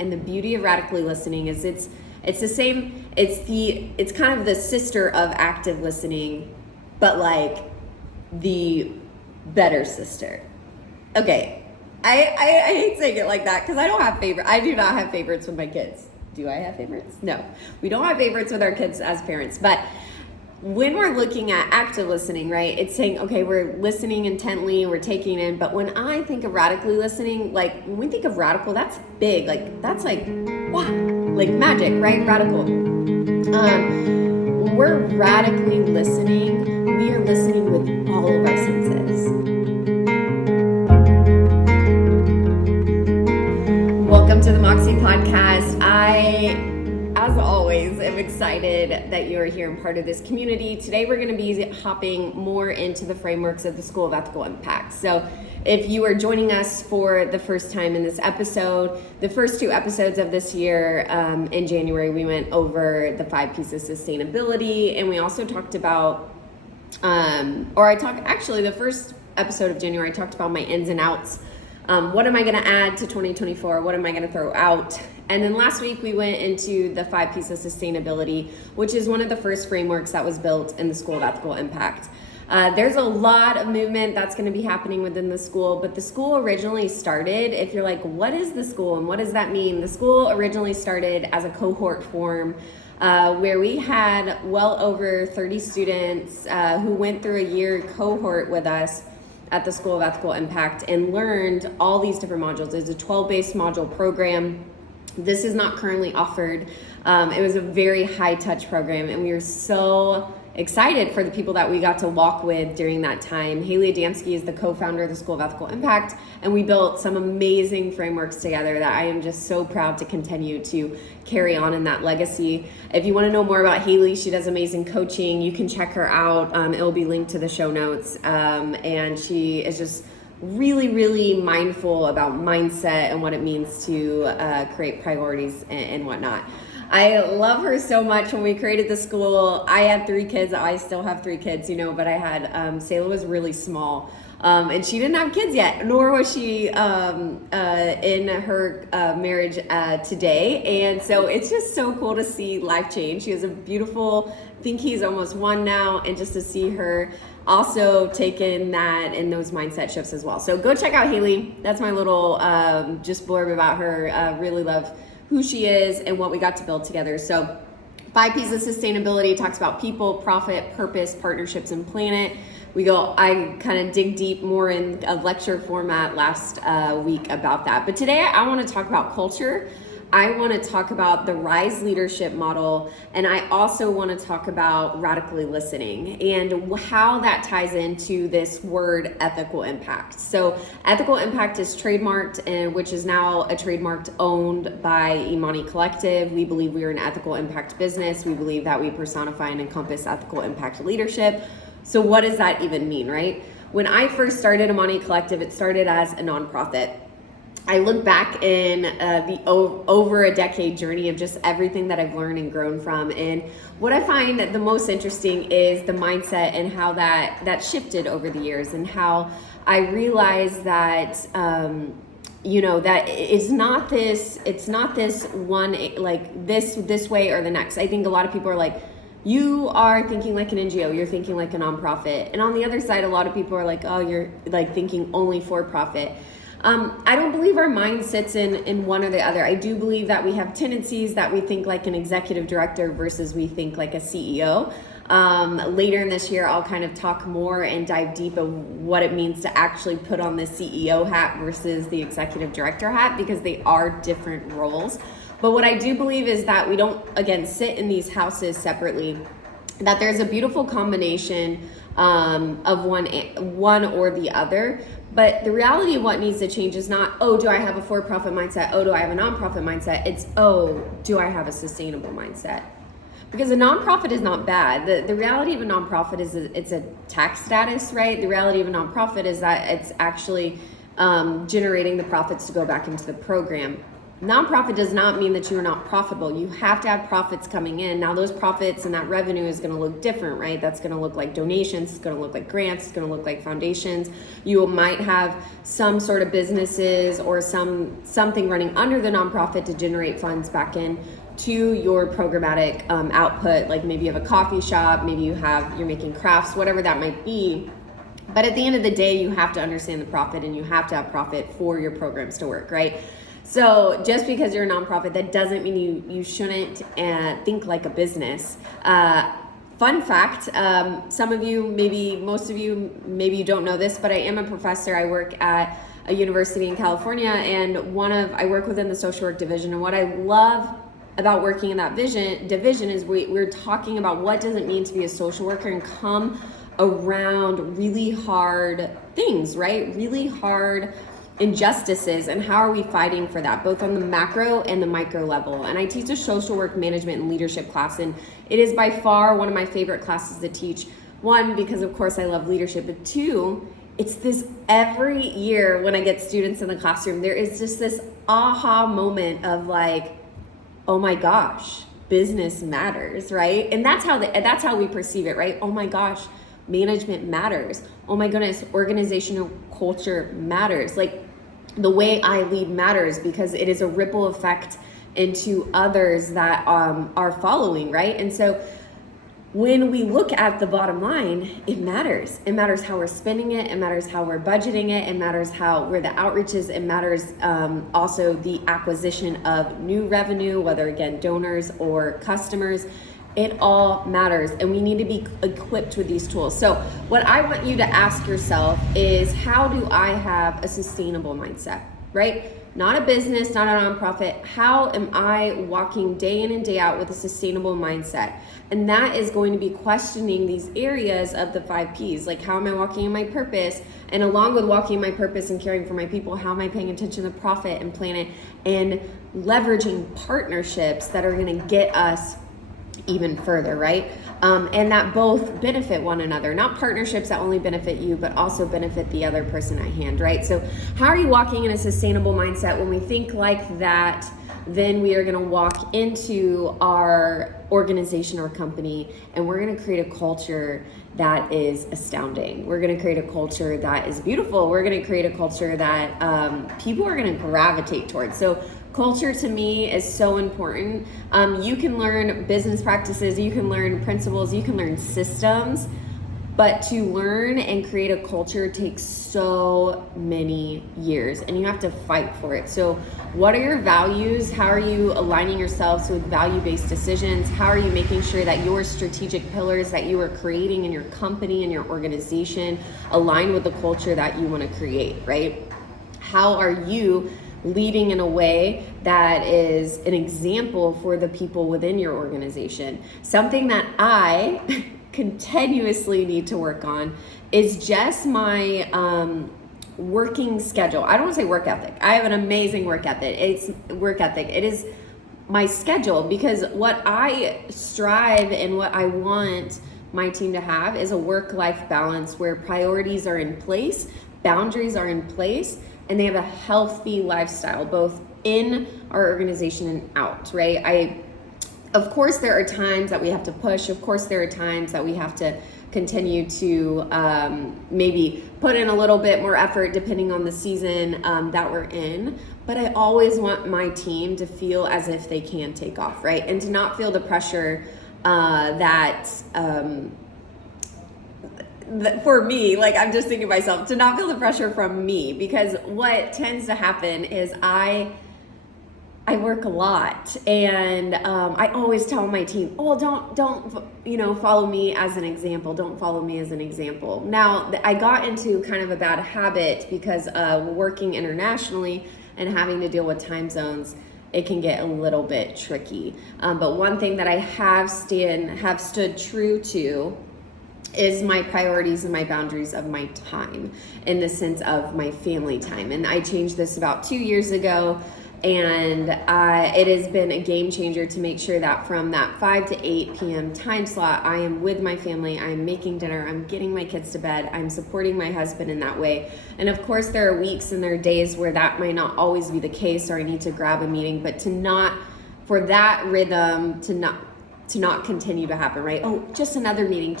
and the beauty of radically listening is it's kind of the sister of active listening, but like the better sister. Okay, I hate saying it like that because I do not have favorites with my kids. Do I have favorites? No, we don't have favorites with our kids as parents, but when we're looking at active listening, right, it's saying, okay, we're listening intently, we're taking in, but when I think of radically listening, like when we think of radical, that's big, like that's like, wow, like magic, right? Radical. When we're radically listening, we are listening with all of our senses. Welcome to the Moxie podcast. As always, I'm excited that you're here and part of this community. Today, we're going to be hopping more into the frameworks of the School of Ethical Impact. So if you are joining us for the first time in this episode, the first two episodes of this year, in January, we went over the 5 pieces of sustainability, and we also talked about, the first episode of January, I talked about my ins and outs. What am I going to add to 2024? What am I going to throw out? And then last week we went into the 5 pieces of sustainability, which is one of the first frameworks that was built in the School of Ethical Impact. There's a lot of movement that's going to be happening within the school, but the school originally started, if you're like, what is the school and what does that mean? The school originally started as a cohort form where we had well over 30 students who went through a year cohort with us at the School of Ethical Impact and learned all these different modules. It's a 12-based module program. This is not currently offered. It was a very high touch program, and we were so excited for the people that we got to walk with during that time. Haley Adamski is the co-founder of the School of Ethical Impact, and we built some amazing frameworks together that I am just so proud to continue to carry on in that legacy. If you want to know more about Haley, she does amazing coaching. You can check her out. It will be linked to the show notes, and she is just really, really mindful about mindset and what it means to create priorities and whatnot. I love her so much. When we created the school, I had 3 kids. I still have 3 kids, but I had, Sayla was really small. And she didn't have kids yet, nor was she in her marriage today. And so it's just so cool to see life change. She has a beautiful, I think he's almost 1 now, and just to see her also take in that and those mindset shifts as well. So go check out Haley. That's my little just blurb about her. Really love who she is and what we got to build together. So 5 pieces of sustainability talks about people, profit, purpose, partnerships, and planet. I kind of dig deep more in a lecture format last week about that. But today I want to talk about culture. I want to talk about the R.I.S.E leadership model, and I also want to talk about radically listening and how that ties into this word ethical impact. So ethical impact is trademarked, and which is now a trademark owned by Imani Collective. We believe we are an ethical impact business. We believe that we personify and encompass ethical impact leadership. So what does that even mean, right? When I first started Imani Collective, it started as a nonprofit. I look back in the over a decade journey of just everything that I've learned and grown from. And what I find the most interesting is the mindset and how that shifted over the years, and how I realized that, that it's not this one, like this way or the next. I think a lot of people are like, you are thinking like an NGO, you're thinking like a nonprofit. And on the other side, a lot of people are like, oh, you're like thinking only for profit. I don't believe our mind sits in one or the other. I do believe that we have tendencies that we think like an executive director versus we think like a CEO. Later in this year, I'll kind of talk more and dive deep of what it means to actually put on the CEO hat versus the executive director hat, because they are different roles. But what I do believe is that we don't, again, sit in these houses separately, that there's a beautiful combination of one or the other. But the reality of what needs to change is not, oh, do I have a for-profit mindset? Oh, do I have a nonprofit mindset? It's, oh, do I have a sustainable mindset? Because a nonprofit is not bad. The reality of a nonprofit is it's a tax status, right? The reality of a nonprofit is that it's actually generating the profits to go back into the program. Nonprofit does not mean that you're not profitable. You have to have profits coming in. Now those profits and that revenue is going to look different, right? That's going to look like donations, it's going to look like grants, it's going to look like foundations. You might have some sort of businesses or something running under the nonprofit to generate funds back in to your programmatic output. Like maybe you have a coffee shop, maybe you're making crafts, whatever that might be. But at the end of the day, you have to understand the profit and you have to have profit for your programs to work, right? So just because you're a nonprofit, that doesn't mean you shouldn't think like a business. Fun fact, some of you, maybe most of you, maybe you don't know this, but I am a professor. I work at a university in California, and I work within the social work division. And what I love about working in that division is we're talking about what does it mean to be a social worker and come around really hard things, right? Really hard injustices, and how are we fighting for that, both on the macro and the micro level. And I teach a social work management and leadership class, and it is by far one of my favorite classes to teach. One, because of course I love leadership, but two, it's this every year when I get students in the classroom, there is just this aha moment of like, oh my gosh, business matters, right? And that's how we perceive it, right? Oh my gosh, management matters. Oh my goodness, organizational culture matters. Like the way I lead matters because it is a ripple effect into others that are following, right? And so when we look at the bottom line, it matters. It matters how we're spending it. It matters how we're budgeting it. It matters where the outreach is. It matters also the acquisition of new revenue, whether again, donors or customers. It all matters, and we need to be equipped with these tools. So what I want you to ask yourself is, how do I have a sustainable mindset, right? Not a business, not a nonprofit. How am I walking day in and day out with a sustainable mindset? And that is going to be questioning these areas of the 5 Ps. Like, how am I walking in my purpose? And along with walking in my purpose and caring for my people, how am I paying attention to profit and planet and leveraging partnerships that are going to get us even further, right? And that both benefit one another, not partnerships that only benefit you, but also benefit the other person at hand, right? So how are you walking in a sustainable mindset? When we think like that, then we are going to walk into our organization or company, and we're going to create a culture that is astounding. We're going to create a culture that is beautiful. We're going to create a culture that people are going to gravitate towards. So culture to me is so important. You can learn business practices, you can learn principles, you can learn systems, but to learn and create a culture takes so many years, and you have to fight for it. So what are your values? How are you aligning yourselves with value-based decisions? How are you making sure that your strategic pillars that you are creating in your company and your organization align with the culture that you want to create, right? How are you leading in a way that is an example for the people within your organization? Something that I continuously need to work on is just my working schedule. I don't want to say work ethic. I have an amazing work ethic. It is my schedule, because what I strive and what I want my team to have is a work-life balance where priorities are in place, boundaries are in place, and they have a healthy lifestyle, both in our organization and out, right? Of course, there are times that we have to push. Of course, there are times that we have to continue to maybe put in a little bit more effort depending on the season that we're in. But I always want my team to feel as if they can take off, right? And to not feel the pressure for me, like I'm just thinking to myself, to not feel the pressure from me, because what tends to happen is I work a lot, and I always tell my team, oh, don't follow me as an example. Don't follow me as an example. Now, I got into kind of a bad habit because of working internationally and having to deal with time zones. It can get a little bit tricky. But one thing that I have stood true to is my priorities and my boundaries of my time, in the sense of my family time. And I changed this about 2 years ago. And it has been a game changer to make sure that from that 5 to 8 p.m. time slot, I am with my family, I'm making dinner, I'm getting my kids to bed, I'm supporting my husband in that way. And of course, there are weeks and there are days where that might not always be the case, or I need to grab a meeting, but for that rhythm to not continue to happen, right? Oh, just another meeting,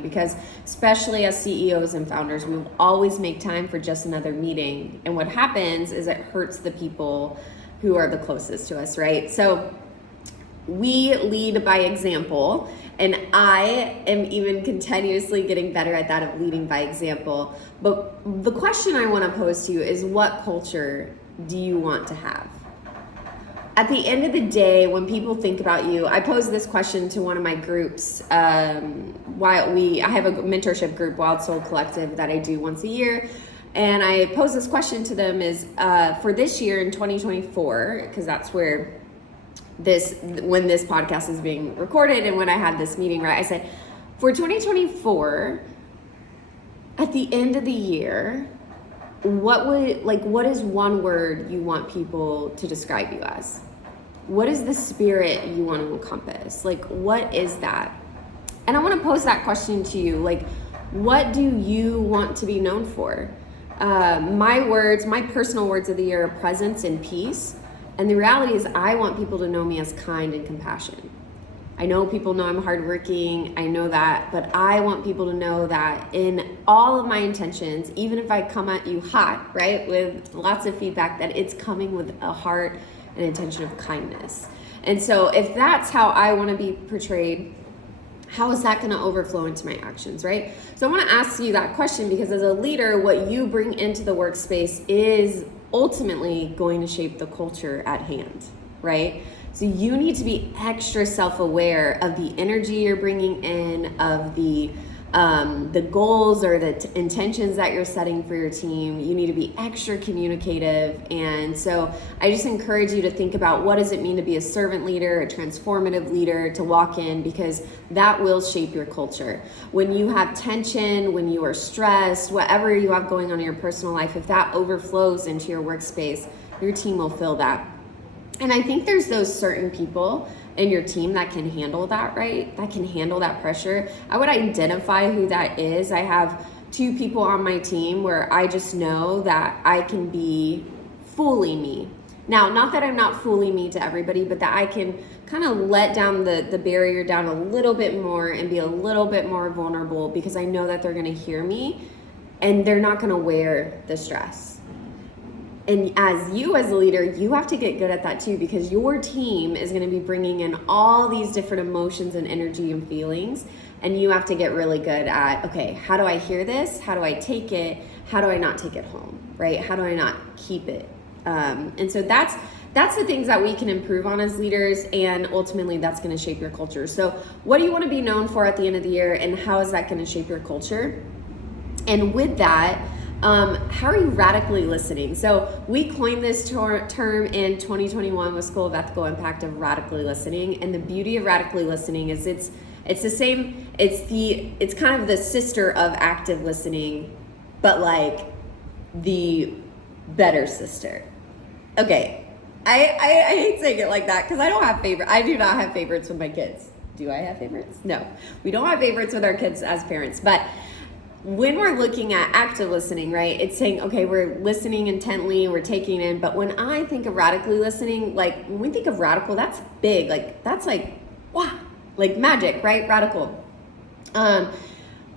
because especially as CEOs and founders, we will always make time for just another meeting. And what happens is it hurts the people who are the closest to us, right? So we lead by example, and I am even continuously getting better at that, of leading by example. But the question I want to pose to you is, what culture do you want to have? At the end of the day, when people think about you, I posed this question to one of my groups. I have a mentorship group, Wild Soul Collective, that I do once a year. And I posed this question to them is, for this year in 2024, because that's when this podcast is being recorded and when I had this meeting, right? I said, for 2024, at the end of the year, what is one word you want people to describe you as? What is the spirit you want to encompass? Like, what is that? And I want to pose that question to you. Like, what do you want to be known for? My personal words of the year are presence and peace. And the reality is, I want people to know me as kind and compassionate. I know people know I'm hardworking, I know that, but I want people to know that in all of my intentions, even if I come at you hot, right, with lots of feedback, that it's coming with a heart and intention of kindness. And so if that's how I want to be portrayed, how is that going to overflow into my actions, right? So I want to ask you that question, because as a leader, what you bring into the workspace is ultimately going to shape the culture at hand, right? So you need to be extra self-aware of the energy you're bringing in, of the goals or the intentions that you're setting for your team. You need to be extra communicative. And so I just encourage you to think about, what does it mean to be a servant leader, a transformative leader, to walk in, because that will shape your culture. When you have tension, when you are stressed, whatever you have going on in your personal life, if that overflows into your workspace, your team will feel that. And I think there's those certain people in your team that can handle that, right? That can handle that pressure. I would identify who that is. I have 2 people on my team where I just know that I can be fully me. Now, not that I'm not fully me to everybody, but that I can kind of let down the barrier down a little bit more and be a little bit more vulnerable, because I know that they're going to hear me and they're not going to wear the stress. And as a leader, you have to get good at that too, because your team is going to be bringing in all these different emotions and energy and feelings. And you have to get really good at, okay, how do I hear this? How do I take it? How do I not take it home, right? How do I not keep it? And so that's the things that we can improve on as leaders. And ultimately, that's going to shape your culture. So what do you want to be known for at the end of the year? And how is that going to shape your culture? And with that, how are you radically listening? So we coined this term in 2021 with School of Ethical Impact, of radically listening. And the beauty of radically listening is it's kind of the sister of active listening, but like the better sister. Okay, I hate saying it like that, because I do not have favorites with my kids. Do I have favorites? No, we don't have favorites with our kids as parents, but when we're looking at active listening, right, it's saying, okay, we're listening intently, we're taking in. But when I think of radically listening, like when we think of radical, that's big. Like that's like, wow, like magic, right? Radical.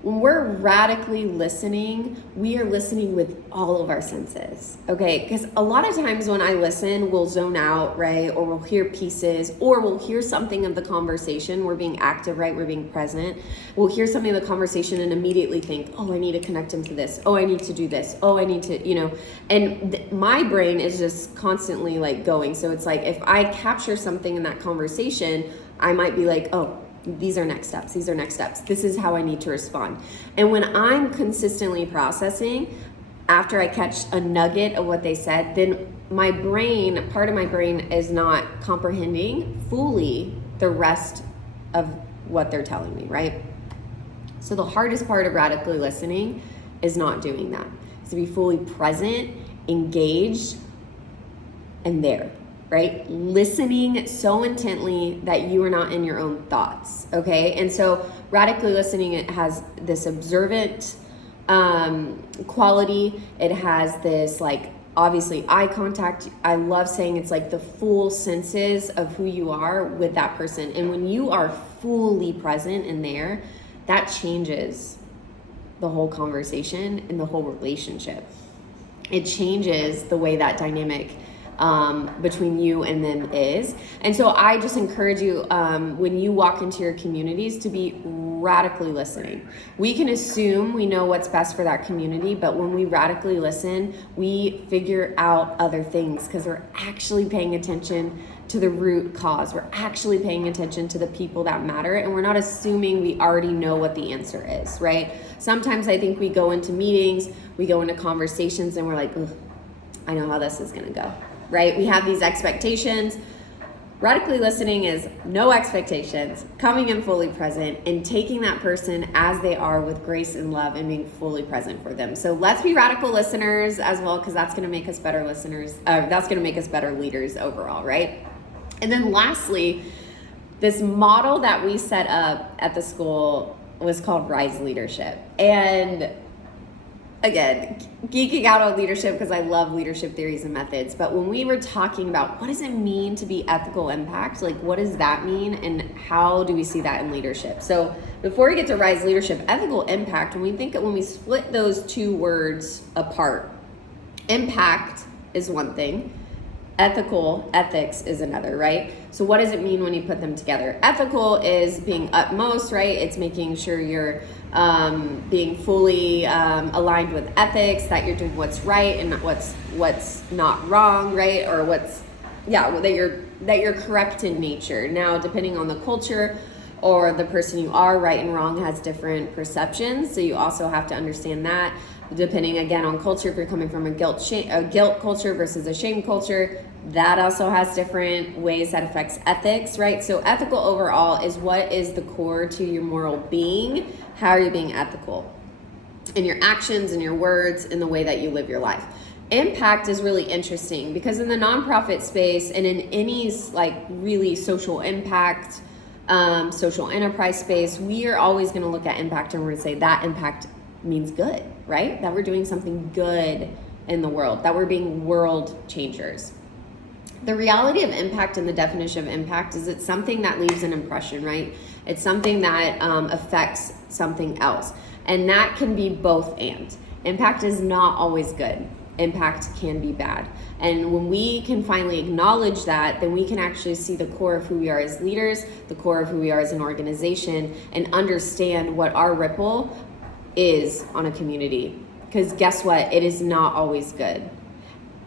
When we're radically listening, we are listening with all of our senses, okay? Because a lot of times when I listen, we'll zone out, right? Or we'll hear pieces, or we'll hear something of the conversation. We're being active, right? We're being present. We'll hear something of the conversation and immediately think, oh, I need to connect him to this. Oh, I need to do this. Oh, I need to, and my brain is just constantly like going. So it's like, if I capture something in that conversation, I might be like, oh, these are next steps. These are next steps. This is how I need to respond. And when I'm consistently processing, after I catch a nugget of what they said, then part of my brain is not comprehending fully the rest of what they're telling me, right? So the hardest part of radically listening is not doing that. Is to be fully present, engaged, and there, right? Listening so intently that you are not in your own thoughts, okay? And so radically listening, it has this observant quality. It has this like, obviously eye contact. I love saying it's like the full senses of who you are with that person. And when you are fully present in there, that changes the whole conversation and the whole relationship. It changes the way that dynamic between you and them is. And so I just encourage you, when you walk into your communities, to be radically listening. We can assume we know what's best for that community, but when we radically listen, we figure out other things because we're actually paying attention to the root cause. We're actually paying attention to the people that matter, and we're not assuming we already know what the answer is, right? Sometimes I think we go into meetings, we go into conversations, and we're like, I know how this is gonna go, right? We have these expectations. Radically listening is no expectations, coming in fully present, and taking that person as they are with grace and love and being fully present for them. So let's be radical listeners as well, because that's gonna make us better listeners. That's gonna make us better leaders overall, right? And then lastly, this model that we set up at the school was called R.I.S.E leadership. And again, geeking out on leadership because I love leadership theories and methods. But when we were talking about what does it mean to be ethical impact, like what does that mean and how do we see that in leadership? So before we get to R.I.S.E leadership, ethical impact, when we split those two words apart, impact is one thing, ethics is another, right? So what does it mean when you put them together? Ethical is being utmost, right? It's making sure you're being fully aligned with ethics, that you're doing what's right and what's not wrong, right? Or that you're correct in nature. Now, depending on the culture or the person you are, right and wrong has different perceptions. So you also have to understand that. Depending again on culture, if you're coming from a guilt culture versus a shame culture, that also has different ways that affects ethics, right? So ethical overall is what is the core to your moral being. How are you being ethical in your actions, in your words, in the way that you live your life? Impact is really interesting because in the nonprofit space and in any like really social impact, social enterprise space, we are always going to look at impact and we're going to say that impact means good, right? That we're doing something good in the world, that we're being world changers. The reality of impact and the definition of impact is it's something that leaves an impression, right? It's something that affects something else. And that can be both and. Impact is not always good. Impact can be bad. And when we can finally acknowledge that, then we can actually see the core of who we are as leaders, the core of who we are as an organization, and understand what our ripple is on a community. Because guess what? It is not always good.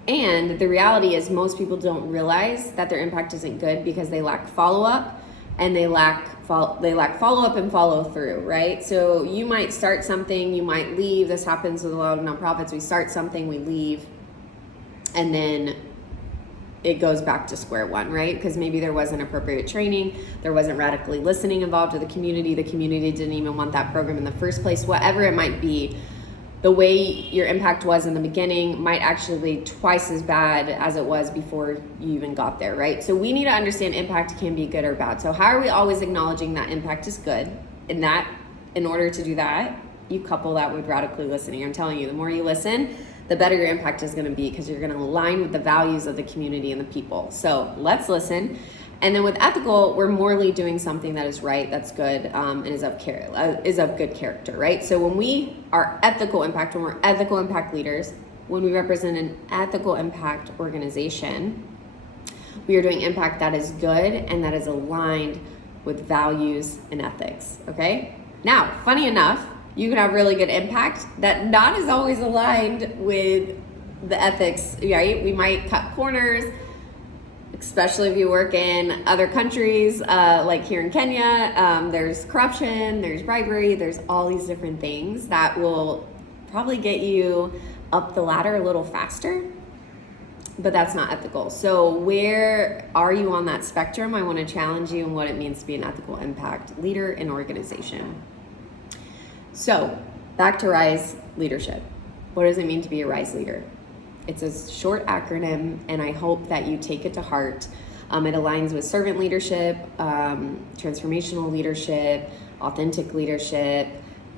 And the reality is most people don't realize that their impact isn't good because they lack follow-up and they lack follow-up and follow through, right? So you might start something, you might leave. This happens with a lot of nonprofits. We start something, we leave, and then it goes back to square one, right? Because maybe there wasn't appropriate training, there wasn't radically listening involved with the community didn't even want that program in the first place, whatever it might be. The way your impact was in the beginning might actually be twice as bad as it was before you even got there, right? So we need to understand impact can be good or bad. So how are we always acknowledging that impact is good? And that, in order to do that, you couple that with radically listening. I'm telling you, the more you listen, the better your impact is going to be because you're going to align with the values of the community and the people. So let's listen. And then with ethical, we're morally doing something that is right, that's good, and is of good character, right? So when we are ethical impact, when we're ethical impact leaders, when we represent an ethical impact organization, we are doing impact that is good and that is aligned with values and ethics, okay? Now, funny enough, you can have really good impact that not is always aligned with the ethics, right? We might cut corners, especially if you work in other countries, like here in Kenya. There's corruption, there's bribery, there's all these different things that will probably get you up the ladder a little faster, but that's not ethical. So where are you on that spectrum? I want to challenge you in what it means to be an ethical impact leader in organization. So back to R.I.S.E leadership. What does it mean to be a R.I.S.E leader? It's a short acronym, and I hope that you take it to heart. It aligns with servant leadership, transformational leadership, authentic leadership,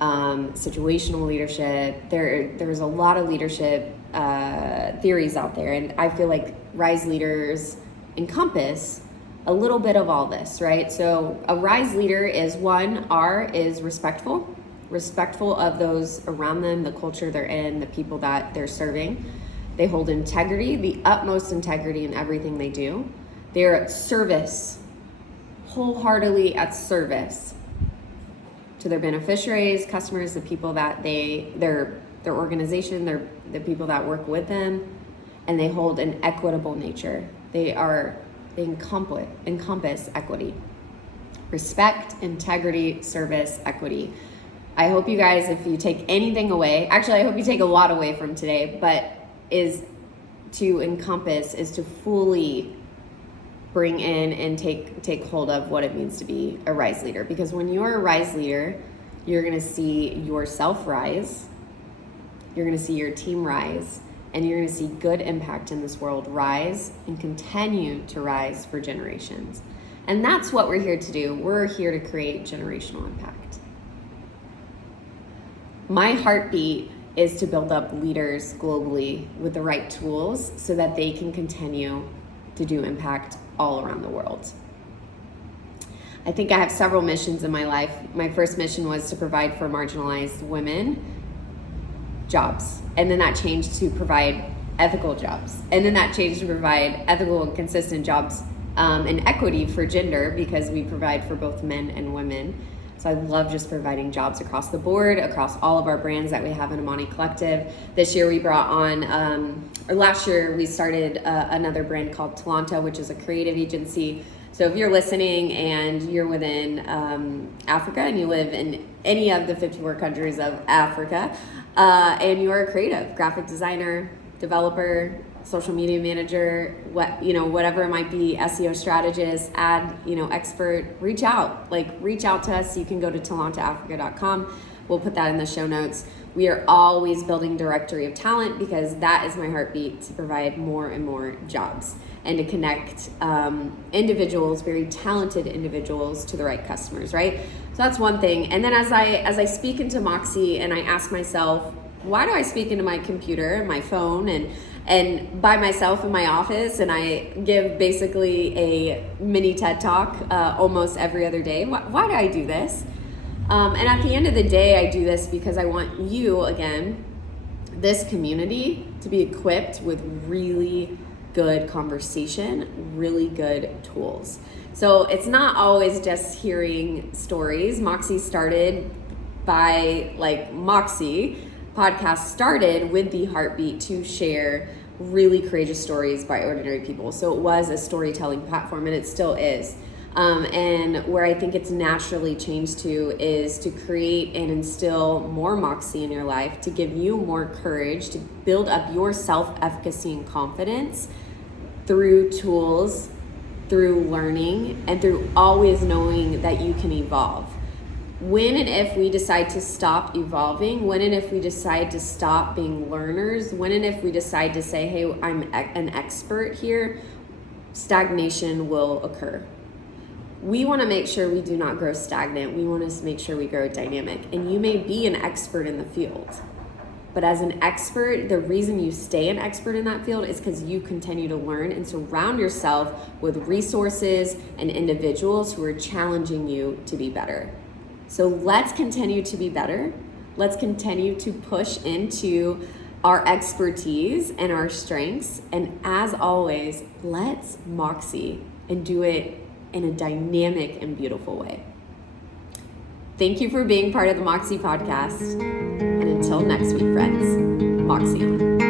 situational leadership. There's a lot of leadership theories out there, and I feel like R.I.S.E leaders encompass a little bit of all this, right? So a R.I.S.E leader is one, R is respectful of those around them, the culture they're in, the people that they're serving. They hold integrity, the utmost integrity in everything they do. They're at service, wholeheartedly at service to their beneficiaries, customers, the people that their organization, the people that work with them, and they hold an equitable nature. They encompass equity, respect, integrity, service, equity. I hope you guys, if you take anything away, actually I hope you take a lot away from today, but is to fully bring in and take hold of what it means to be a R.I.S.E leader. Because when you're a R.I.S.E leader, you're gonna see yourself rise, you're gonna see your team rise, and you're gonna see good impact in this world rise and continue to rise for generations. And that's what we're here to do. We're here to create generational impact. My heartbeat is to build up leaders globally with the right tools so that they can continue to do impact all around the world. I think I have several missions in my life. My first mission was to provide for marginalized women jobs. And then that changed to provide ethical jobs. And then that changed to provide ethical and consistent jobs and equity for gender, because we provide for both men and women. So I love just providing jobs across the board, across all of our brands that we have in Amani Collective. This year we brought on, or last year we started another brand called Talanta, which is a creative agency. So if you're listening and you're within Africa and you live in any of the 54 countries of Africa, and you're a creative, graphic designer, developer, social media manager, whatever it might be, SEO strategist, ad, expert, reach out to us. You can go to talantaafrica.com. We'll put that in the show notes. We are always building directory of talent, because that is my heartbeat, to provide more and more jobs and to connect individuals, very talented individuals, to the right customers, right? So that's one thing. And then as I speak into Moxie, and I ask myself, why do I speak into my computer and my phone and by myself in my office, and I give basically a mini TED Talk almost every other day? Why do I do this? And at the end of the day, I do this because I want you, again, this community, to be equipped with really good conversation, really good tools. So it's not always just hearing stories. Moxie started by, Moxie podcast started with the heartbeat to share really courageous stories by ordinary people. So it was a storytelling platform, and it still is. And where I think it's naturally changed to is to create and instill more Moxie in your life, to give you more courage, to build up your self-efficacy and confidence through tools, through learning, and through always knowing that you can evolve. When and if we decide to stop evolving, when and if we decide to stop being learners, when and if we decide to say, hey, I'm an expert here, stagnation will occur. We want to make sure we do not grow stagnant. We want to make sure we grow dynamic. And you may be an expert in the field, but as an expert, the reason you stay an expert in that field is because you continue to learn and surround yourself with resources and individuals who are challenging you to be better. So let's continue to be better. Let's continue to push into our expertise and our strengths. And as always, let's Moxie and do it in a dynamic and beautiful way. Thank you for being part of the Moxie podcast. And until next week, friends, Moxie on.